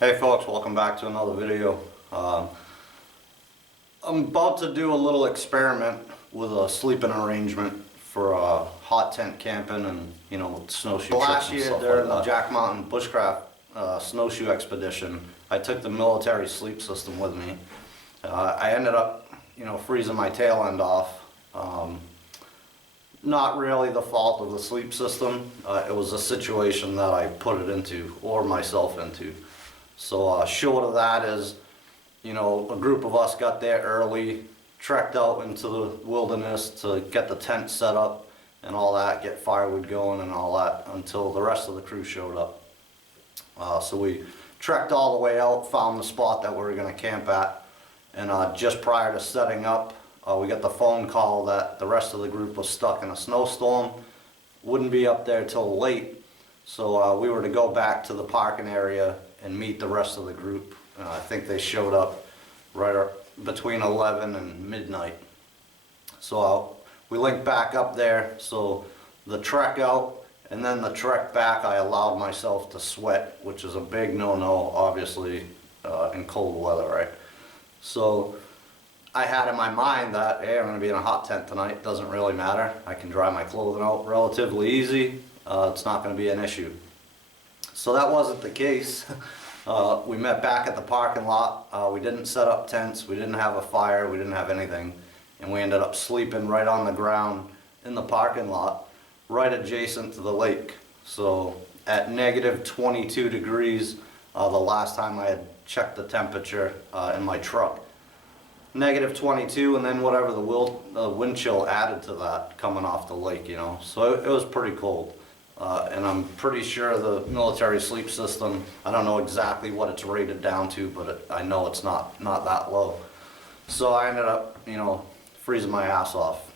Hey folks, welcome back to another video. I'm about to do a little experiment with a sleeping arrangement for hot tent camping and snowshoe trips Last and year stuff during like the that. Jack Mountain Bushcraft snowshoe expedition, I took the military sleep system with me. I ended up freezing my tail end off. Not really the fault of the sleep system. It was a situation that I put it into, or myself into. So short of that is, a group of us got there early, trekked out into the wilderness to get the tent set up and all that, get firewood going and all that until the rest of the crew showed up. So we trekked all the way out, found the spot that we were going to camp at, and just prior to setting up, we got the phone call that the rest of the group was stuck in a snowstorm, wouldn't be up there till late, so we were to go back to the parking area and meet the rest of the group. I think they showed up right between 11 and midnight. So we linked back up there, so the trek out and then the trek back I allowed myself to sweat, which is a big no-no obviously in cold weather, right? So I had in my mind that, hey, I'm going to be in a hot tent tonight, doesn't really matter, I can dry my clothing out relatively easy, it's not going to be an issue. So that wasn't the case. We met back at the parking lot. We didn't set up tents, we didn't have a fire, we didn't have anything, and we ended up sleeping right on the ground in the parking lot, right adjacent to the lake. So at negative 22 degrees, the last time I had checked the temperature in my truck. Negative 22, and then whatever the wind chill added to that coming off the lake, so it was pretty cold. And I'm pretty sure the military sleep system, I don't know exactly what it's rated down to, but I know it's not that low. So I ended up, freezing my ass off.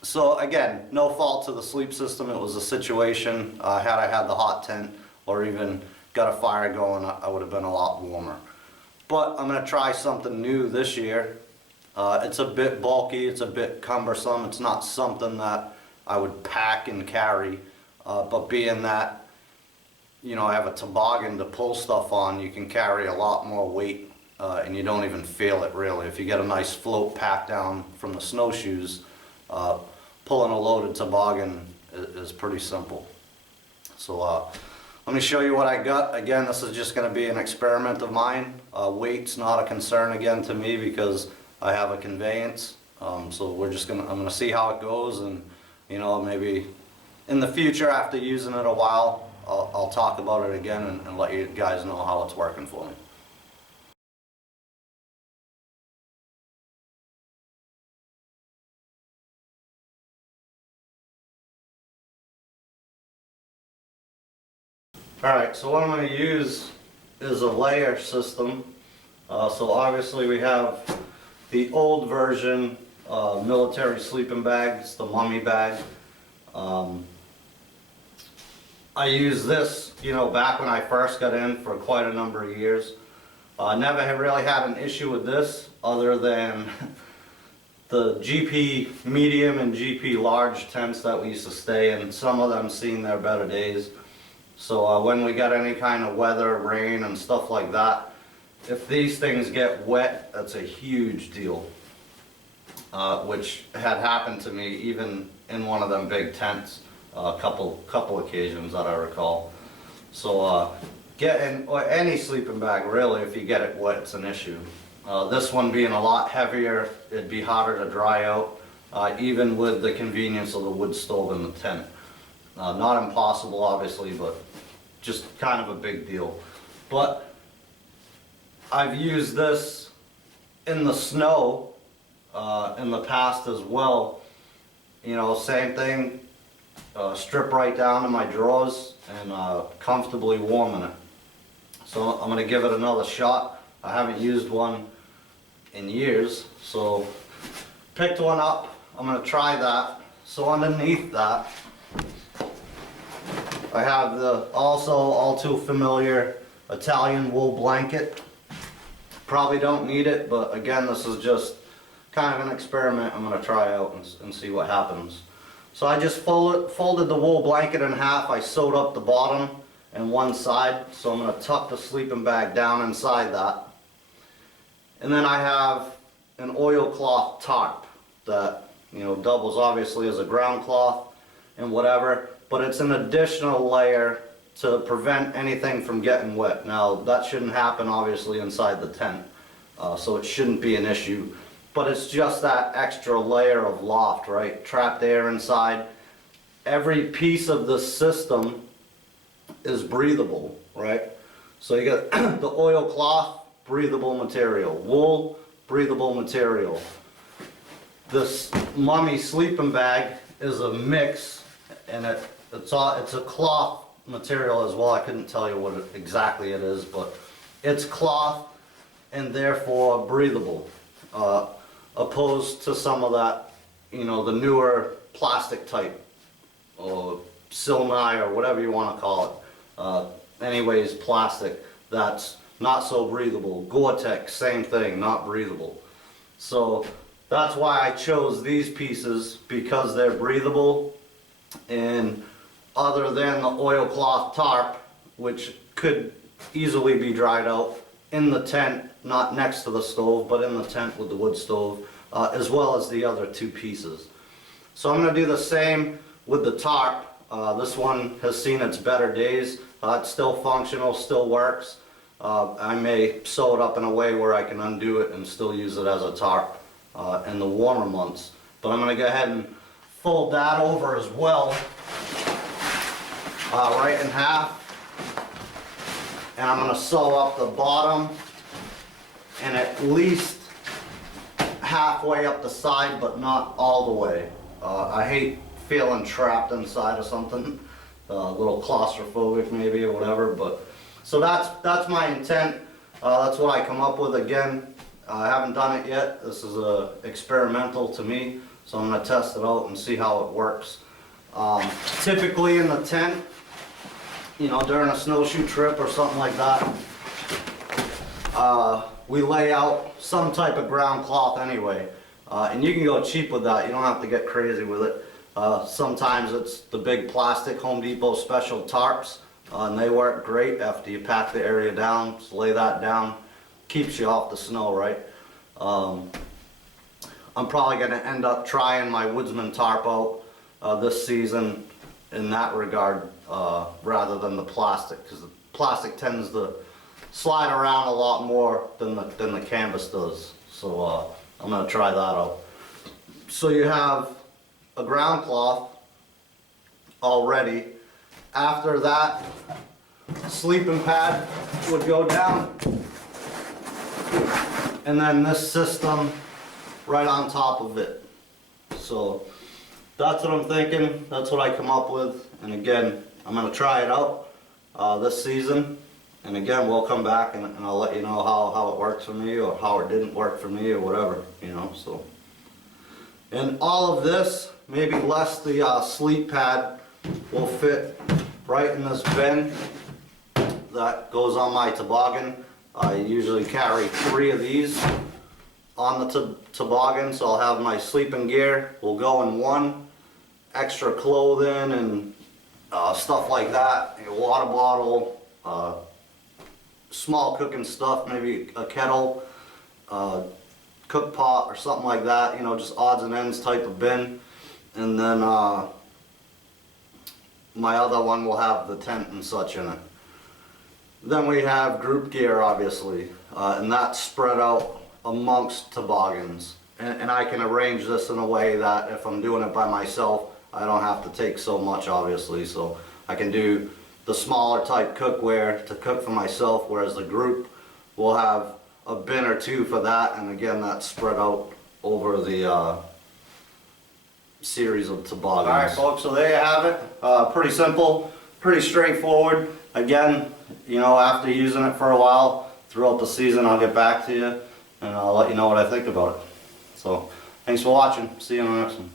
So again, no fault to the sleep system, it was a situation. Had I had the hot tent or even got a fire going, I would have been a lot warmer. But I'm going to try something new this year. It's a bit bulky, it's a bit cumbersome, it's not something that I would pack and carry, but being that, I have a toboggan to pull stuff on, you can carry a lot more weight and you don't even feel it really. If you get a nice float pack down from the snowshoes, pulling a loaded toboggan is pretty simple. So let me show you what I got. Again, this is just going to be an experiment of mine. Weight's not a concern again to me because I have a conveyance. So I'm going to see how it goes, and maybe in the future after using it a while, I'll talk about it again and let you guys know how it's working for me. Alright, so what I'm going to use is a layer system. So obviously we have the old version military sleeping bag, it's the mummy bag. I used this, back when I first got in for quite a number of years. Never have really had an issue with this other than the GP medium and GP large tents that we used to stay in. Some of them seen their better days. So when we got any kind of weather, rain and stuff like that, if these things get wet, that's a huge deal. Which had happened to me even in one of them big tents, a couple occasions that I recall. So getting any sleeping bag really, if you get it wet, it's an issue. This one being a lot heavier, it'd be harder to dry out, even with the convenience of the wood stove in the tent. Not impossible obviously, but just kind of a big deal. But I've used this in the snow in the past as well. Same thing, strip right down to my drawers and comfortably warm in it. So I'm going to give it another shot. I haven't used one in years, so picked one up. I'm going to try that. So underneath that I have the also all too familiar Italian wool blanket. Probably don't need it, but again, this is just kind of an experiment I'm going to try out and see what happens. So I just folded the wool blanket in half, I sewed up the bottom, and one side. So I'm going to tuck the sleeping bag down inside that. And then I have an oilcloth tarp that, you know, doubles obviously as a ground cloth and whatever, but it's an additional layer to prevent anything from getting wet. Now that shouldn't happen obviously inside the tent, so it shouldn't be an issue, but it's just that extra layer of loft, right? Trapped air inside. Every piece of the system is breathable, right? So you got the oilcloth, breathable material, wool, breathable material. This mummy sleeping bag is a mix, and it's a cloth material as well. I couldn't tell you what exactly it is, but it's cloth and therefore breathable, opposed to some of that, you know, the newer plastic type or silnai or whatever you want to call it. Anyways, plastic that's not so breathable. Gore-Tex, same thing, not breathable. So that's why I chose these pieces, because they're breathable, and other than the oilcloth tarp, which could easily be dried out in the tent, not next to the stove, but in the tent with the wood stove, as well as the other two pieces. So I'm going to do the same with the tarp. This one has seen its better days. It's still functional, still works. I may sew it up in a way where I can undo it and still use it as a tarp in the warmer months. But I'm going to go ahead and fold that over as well, right in half. And I'm going to sew up the bottom and at least halfway up the side, but not all the way. I hate feeling trapped inside of something, a little claustrophobic maybe or whatever. But so that's my intent. That's what I come up with. Again, I haven't done it yet. This is experimental to me, so I'm going to test it out and see how it works. Typically in the tent, you know, during a snowshoe trip or something like that, we lay out some type of ground cloth anyway. And you can go cheap with that. You don't have to get crazy with it. Sometimes it's the big plastic Home Depot special tarps, and they work great after you pack the area down. Just lay that down, keeps you off the snow, right? I'm probably going to end up trying my Woodsman tarp out this season in that regard, rather than the plastic, because the plastic tends to slide around a lot more than the canvas does. So I'm going to try that out. So you have a ground cloth already. After that, sleeping pad would go down, and then this system right on top of it. So that's what I'm thinking. That's what I come up with. And again, I'm going to try it out this season. And again, we'll come back and I'll let you know how it works for me, or how it didn't work for me, or whatever, you know. So, and all of this, maybe less the sleep pad, will fit right in this bin that goes on my toboggan. I usually carry 3 of these on the toboggan, so I'll have my sleeping gear will go in one, extra clothing and stuff like that, a water bottle, small cooking stuff, maybe a kettle, cook pot or something like that, you know, just odds and ends type of bin. And then my other one will have the tent and such in it. Then we have group gear, obviously, and that's spread out amongst toboggans. And I can arrange this in a way that if I'm doing it by myself, I don't have to take so much, obviously. So I can do the smaller type cookware to cook for myself, whereas the group will have a bin or 2 for that. And again, that's spread out over the series of toboggans. Alright folks, so there you have it. Pretty simple, pretty straightforward. Again, you know, after using it for a while, throughout the season, I'll get back to you and I'll let you know what I think about it. So, thanks for watching. See you in the next one.